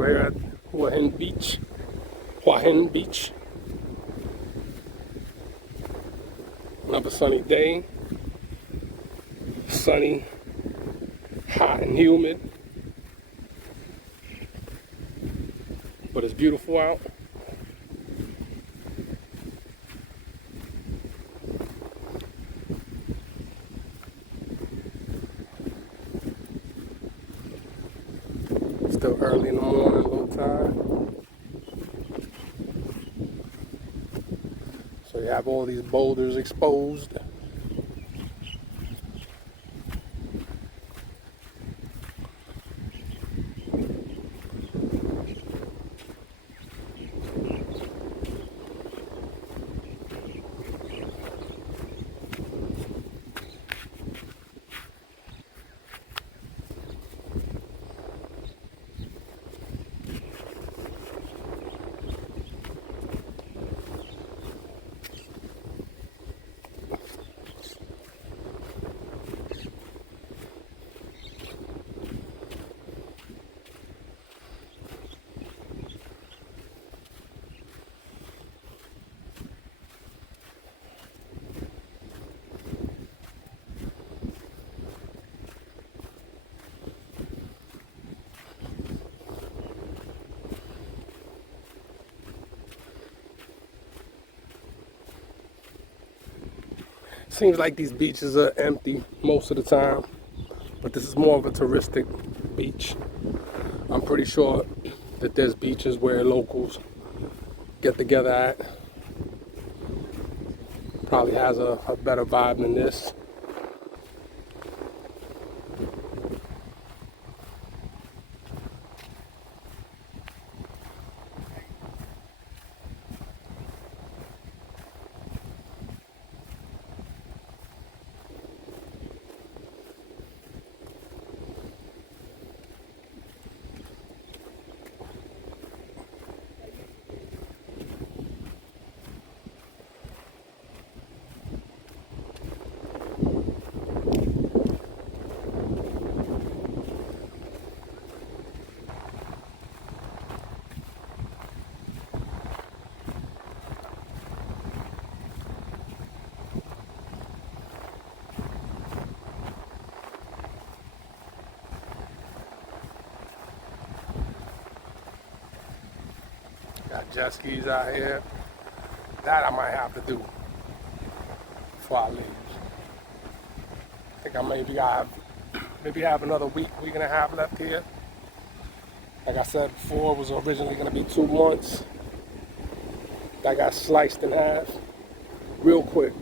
We're here at Hua Hin Beach. Hua Hin Beach. Another sunny day. Sunny, hot and humid. But it's beautiful out. Still early in the morning, low tide. So you have all these boulders exposed. Seems like these beaches are empty most of the time, but this is more of a touristic beach. I'm pretty sure that there's beaches where locals get together at. Probably has a better vibe than this. Got jet skis out here. That I might have to do before I leave. I think I maybe have another week and a half left here. Like I said before, it was originally going to be 2 months. That got sliced in half real quick.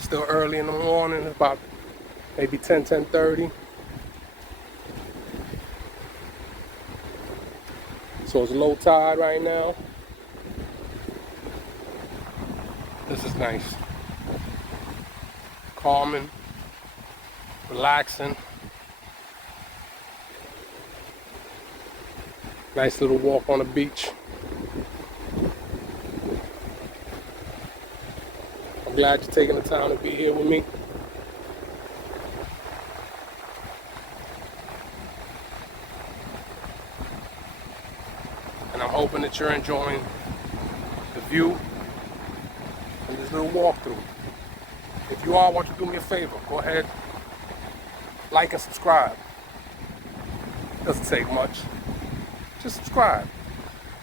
Still early in the morning, about maybe 10:30. So it's low tide right now. This is nice. Calming, relaxing. Nice little walk on the beach. I'm glad you're taking the time to be here with me. And I'm hoping that you're enjoying the view and this little walkthrough. If you are, why don't you do me a favor? Go ahead, like and subscribe. Doesn't take much. Just subscribe.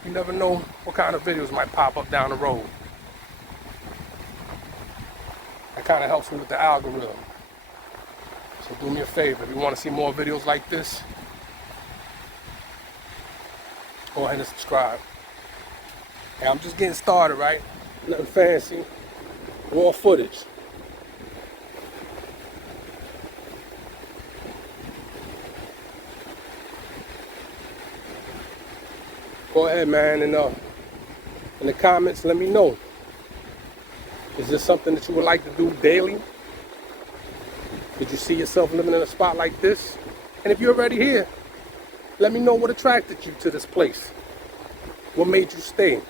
You never know what kind of videos might pop up down the road. That kind of helps me with the algorithm. So do me a favor. If you want to see more videos like this, go ahead and subscribe. Hey, I'm just getting started, right? Nothing fancy. Raw footage. Go ahead, man, and in the comments, let me know. Is this something that you would like to do daily? Could you see yourself living in a spot like this? And if you're already here, let me know what attracted you to this place. What made you stay?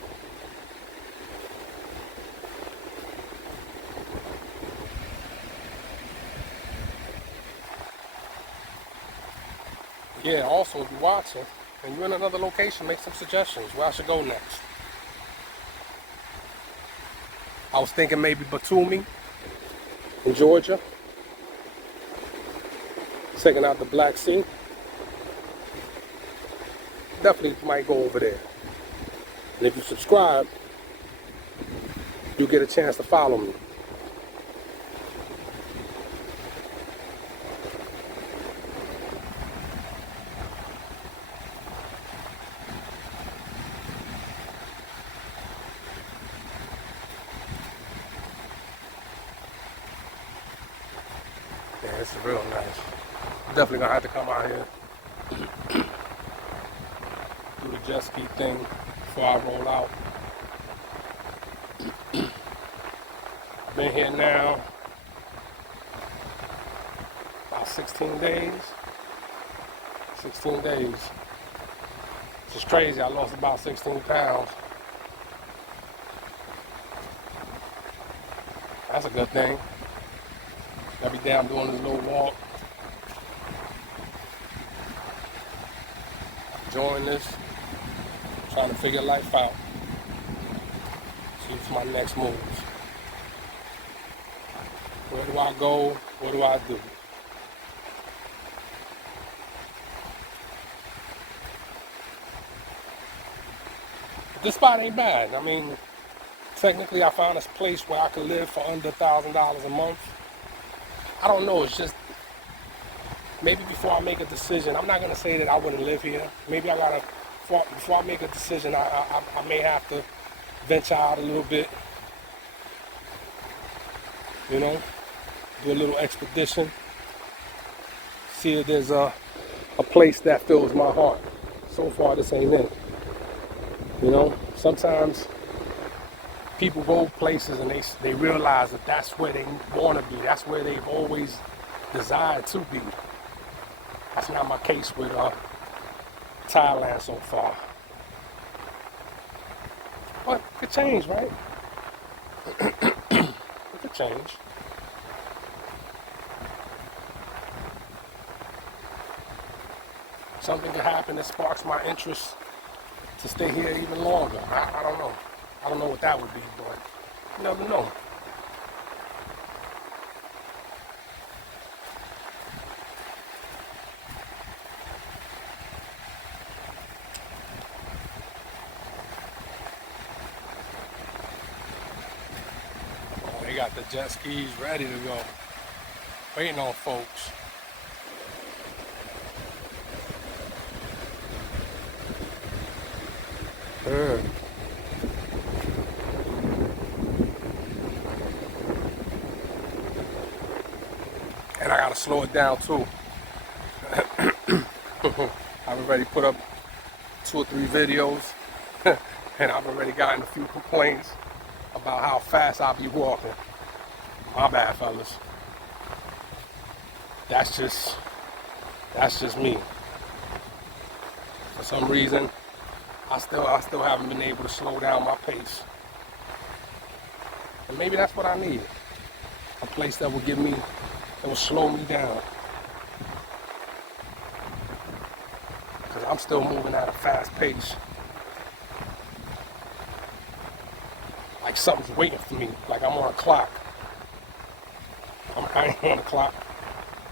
Yeah, also, if you're watching and you're in another location, make some suggestions where I should go next. I was thinking maybe Batumi in Georgia. Checking out the Black Sea. Definitely might go over there. And if you subscribe, you get a chance to follow me. Yeah, it's real nice. Definitely gonna have to come out here. Do the jet ski thing before I roll out. I've been here now about 16 days. 16 days. It's just crazy. I lost about 16 pounds. That's a good thing. Every day I'm doing this little walk. Enjoying this. Trying to figure life out. See what's my next moves. Where do I go? What do I do? But this spot ain't bad. I mean, technically I found this place where I could live for under $1,000 a month. I don't know, it's just, maybe before I make a decision, I'm not gonna say that I wouldn't live here. Maybe I gotta, before I make a decision, I may have to venture out a little bit. You know, do a little expedition. See if there's a place that fills my heart. So far, this ain't it. You know, sometimes people go places and they realize that that's where they want to be. That's where they've always desired to be. That's not my case with Thailand so far. But it could change, right? It could change. Something could happen that sparks my interest to stay here even longer. I don't know. I don't know what that would be, but you never know. Oh, they got the jet skis ready to go. Waiting on folks. And I gotta slow it down too. I've already put up 2 or 3 videos and I've already gotten a few complaints about how fast I'll be walking. My bad, fellas. That's just me. For some reason, I still haven't been able to slow down my pace. And maybe that's what I need. A place that will slow me down. Because I'm still moving at a fast pace. Like something's waiting for me, like I'm on a clock. I ain't on a clock.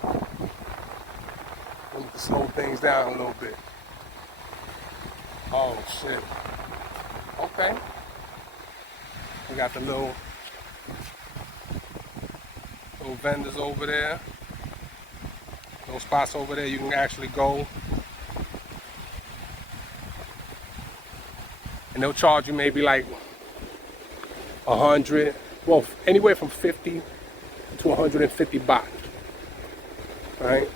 I need to slow things down a little bit. Oh shit. Okay. We got the little vendors over there. Those spots over there you can actually go. And they'll charge you maybe like 100, well, anywhere from 50 to 150 baht. Right?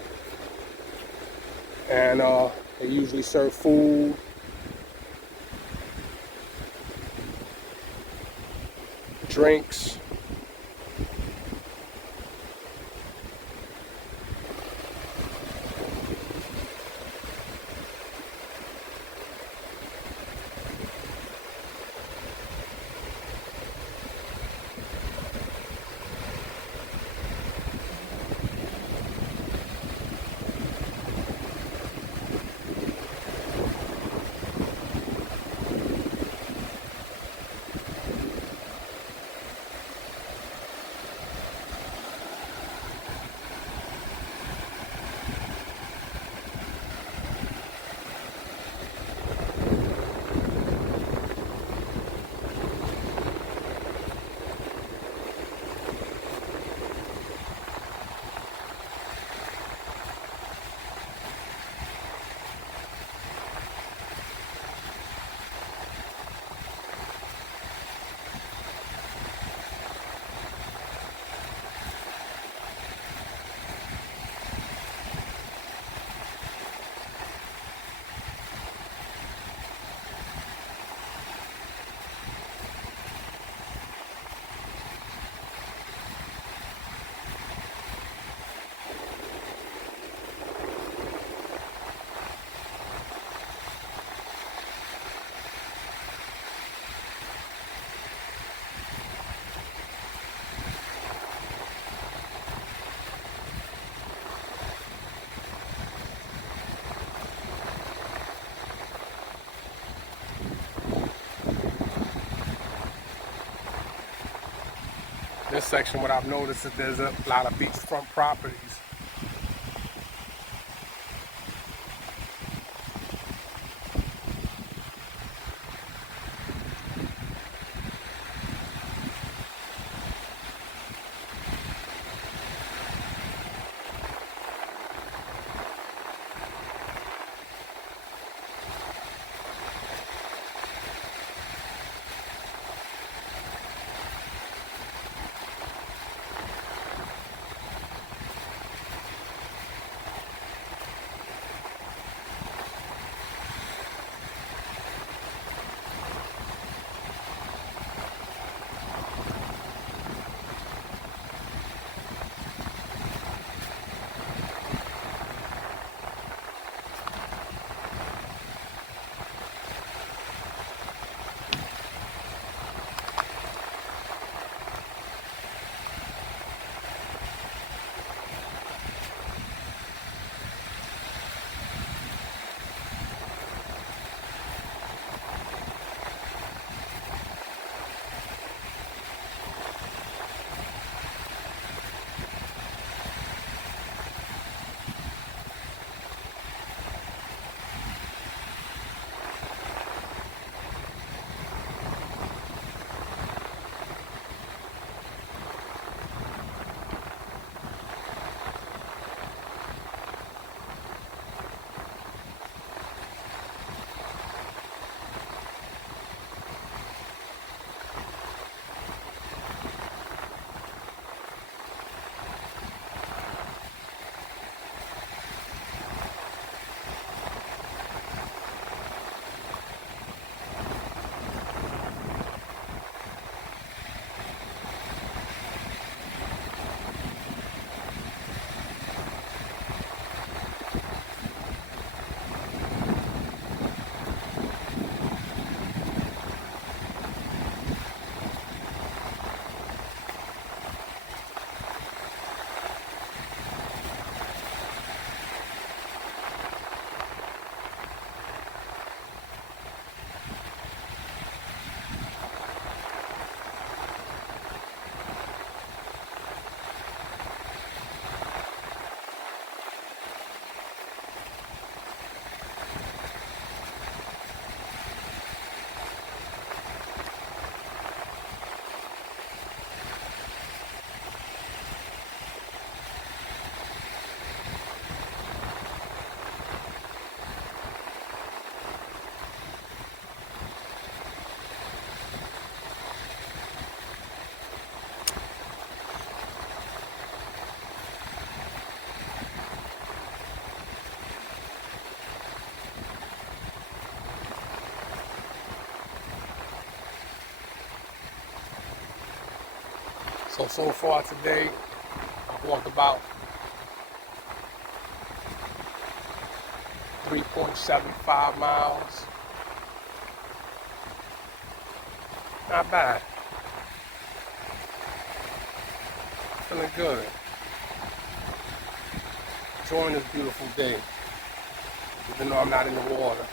And they usually serve food. Drinks. This section, what I've noticed is there's a lot of beachfront properties. So far today, I've walked about 3.75 miles. Not bad. Feeling good. Enjoying this beautiful day, even though I'm not in the water.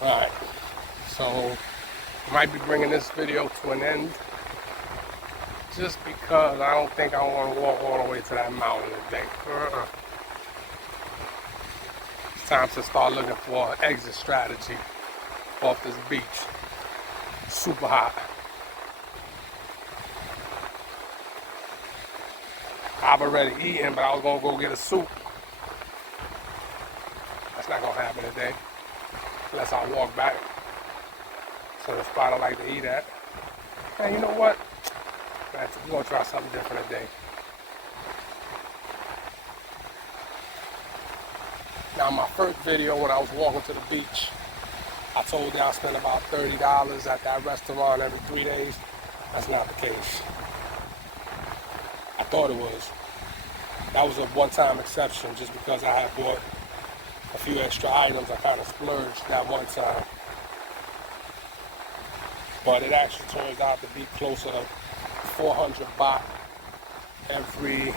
Alright, so I might be bringing this video to an end just because I don't think I want to walk all the way to that mountain today. It's time to start looking for an exit strategy off this beach. Super hot. I've already eaten, but I was going to go get a soup. That's not going to happen today. Unless I walk back to the spot I like to eat at. And you know what? We're going to try something different today. Now, my first video when I was walking to the beach, I told you I spent about $30 at that restaurant every 3 days. That's not the case. I thought it was. That was a one-time exception just because I had bought a few extra items. I kind of splurged that one time. But it actually turns out to be closer to 400 baht every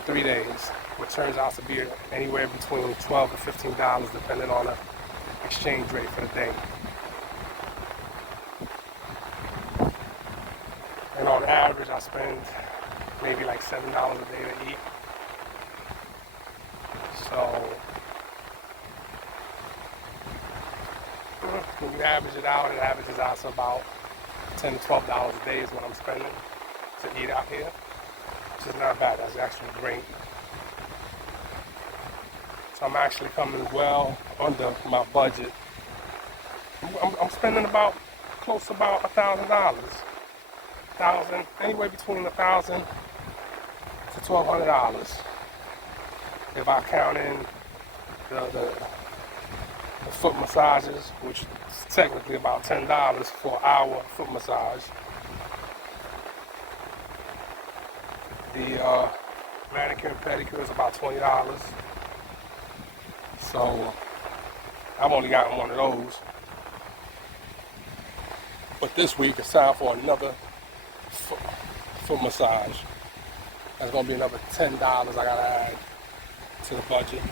3 days, which turns out to be anywhere between $12 to $15 depending on the exchange rate for the day. And on average, I spend maybe like $7 a day to eat. So when you average it out, it averages out to about $10 to $12 a day is what I'm spending to eat out here, which is not bad. That's actually great. So I'm actually coming well under my budget. I'm spending about close to about $1,000. Anywhere between $1,000 to $1,200 if I count in the foot massages, which is technically about $10 for an hour foot massage. The manicure and pedicure is about $20. So I've only gotten one of those. But this week it's time for another foot massage. That's gonna be another $10 I gotta add to the budget.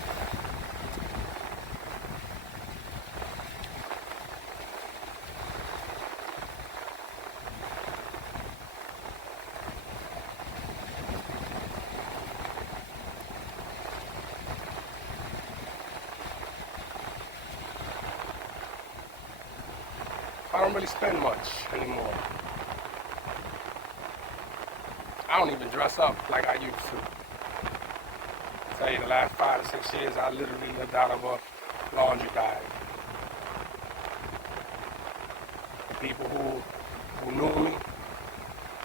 I don't really spend much anymore. I don't even dress up like I used to. I tell you, the last 5 to 6 years, I literally lived out of a laundry bag. The people who knew me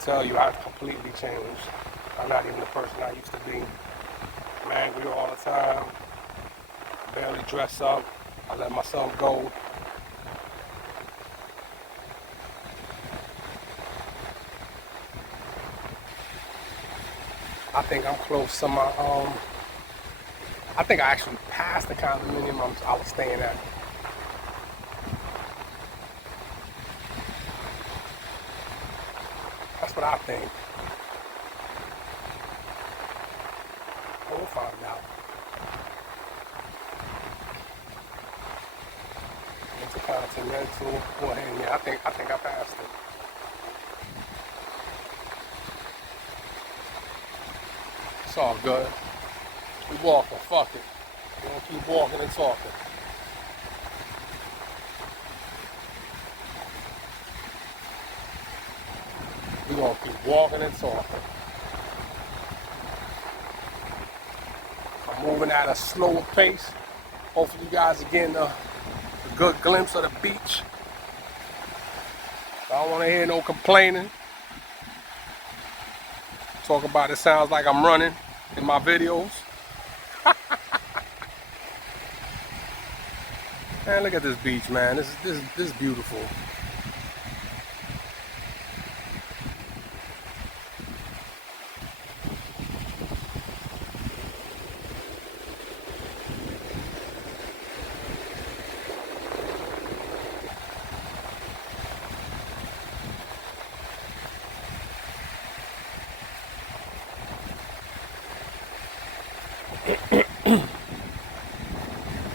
tell you I've completely changed. I'm not even the person I used to be. I'm angry all the time. Barely dress up. I let myself go. I think I'm close to my, I think I actually passed the condominium I was staying at. That's what I think. We'll find out. Intercontinental Hua Hin. Yeah, I think I passed it. It's all good. We walking, fuck it. We're gonna keep walking and talking. We're gonna keep walking and talking. I'm moving at a slower pace. Hopefully you guys are getting a good glimpse of the beach. I don't wanna hear no complaining. Talk about it sounds like I'm running in my videos. Man, look at this beach, man. This is beautiful.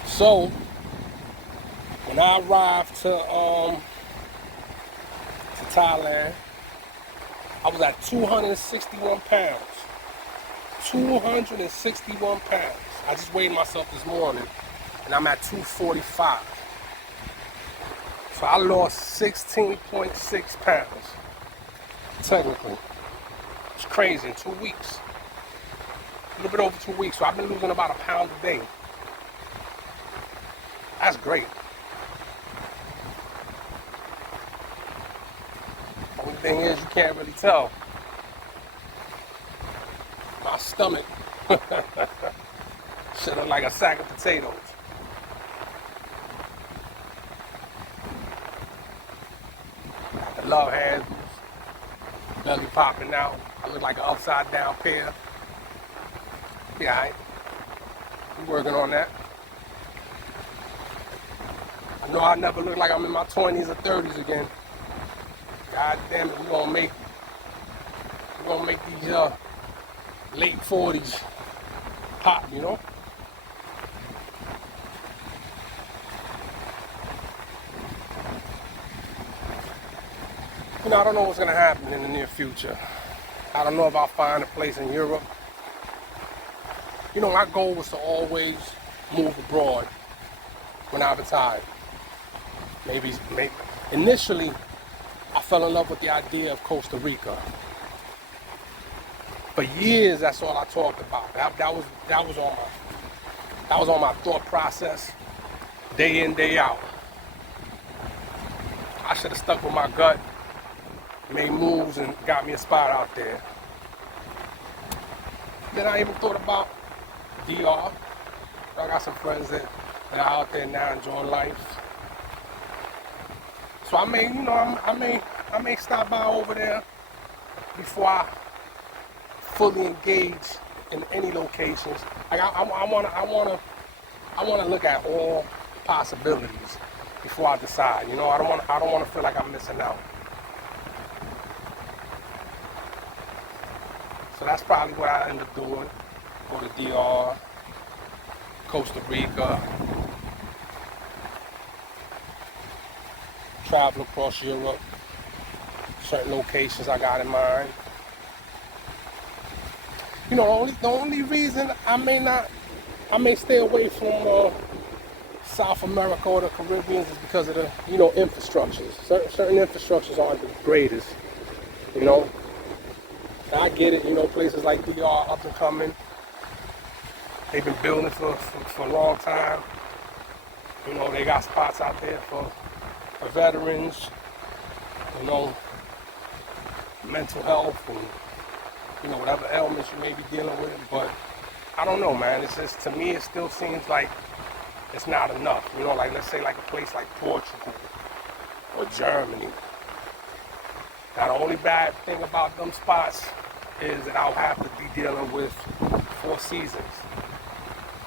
So when I arrived to Thailand, I was at 261 pounds. 261 pounds. I just weighed myself this morning, and I'm at 245. So I lost 16.6 pounds, technically. It's crazy, in 2 weeks. A little bit over 2 weeks, so I've been losing about a pound a day. That's great. Only thing is, you can't really tell. My stomach Shit look like a sack of potatoes. Got the love handles, belly popping out. I look like an upside down pear. Yeah, alright. I'm working on that. I know I never look like I'm in my 20s or 30s again. God damn it, we're gonna make these late 40s pop, you know? You know, I don't know what's gonna happen in the near future. I don't know if I'll find a place in Europe. You know, my goal was to always move abroad when I retired. Maybe initially, I fell in love with the idea of Costa Rica. For years, that's all I talked about. That was on my thought process, day in, day out. I should have stuck with my gut, made moves, and got me a spot out there. Then I even thought about DR. I got some friends that are out there now enjoying life. So I may, you know, I may stop by over there before I fully engage in any locations. Like I wanna look at all possibilities before I decide. You know, I don't wanna feel like I'm missing out. So that's probably what I end up doing. Go to DR, Costa Rica, travel across Europe, certain locations I got in mind. You know, the only reason I may stay away from South America or the Caribbean is because of the, you know, infrastructures. Certain infrastructures aren't the greatest, you know. And I get it, you know, places like DR up and coming. They've been building for a long time. You know, they got spots out there for veterans, you know, mental health and, you know, whatever ailments you may be dealing with. But I don't know, man. It's just, to me, it still seems like it's not enough. You know, like, let's say like a place like Portugal or Germany. Now, the only bad thing about them spots is that I'll have to be dealing with 4 seasons.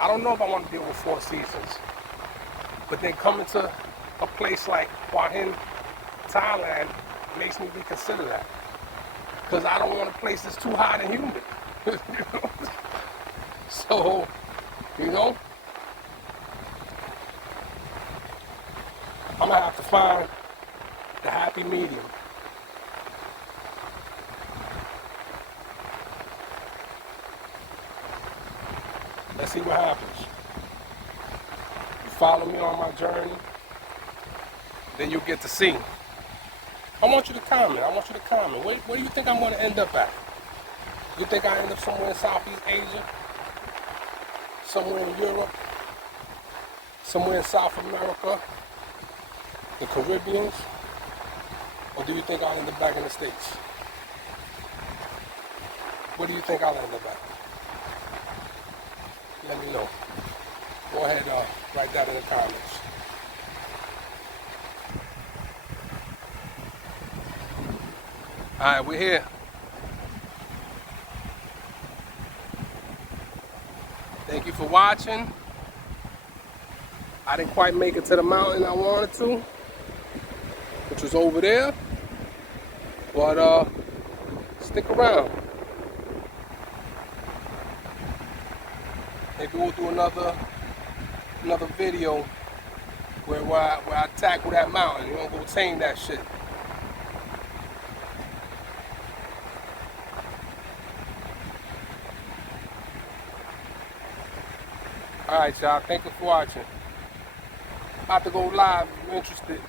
I don't know if I want to deal with 4 seasons. But then coming to a place like Hua Hin, Thailand, makes me reconsider that. Because I don't want a place that's too hot and humid. You know? So, you know, I'm gonna have to find the happy medium. Let's see what happens. You follow me on my journey, then you'll get to see. I want you to comment. Where do you think I'm going to end up at? You think I end up somewhere in Southeast Asia? Somewhere in Europe? Somewhere in South America? The Caribbean? Or do you think I'll end up back in the States? Where do you think I'll end up at? Let me know. Go ahead, write that in the comments. Alright, we're here. Thank you for watching. I didn't quite make it to the mountain I wanted to, which was over there. But stick around. Maybe we'll do another video where I tackle that mountain. You know, go tame that shit. Alright, y'all. Thank you for watching. About to go live if you're interested.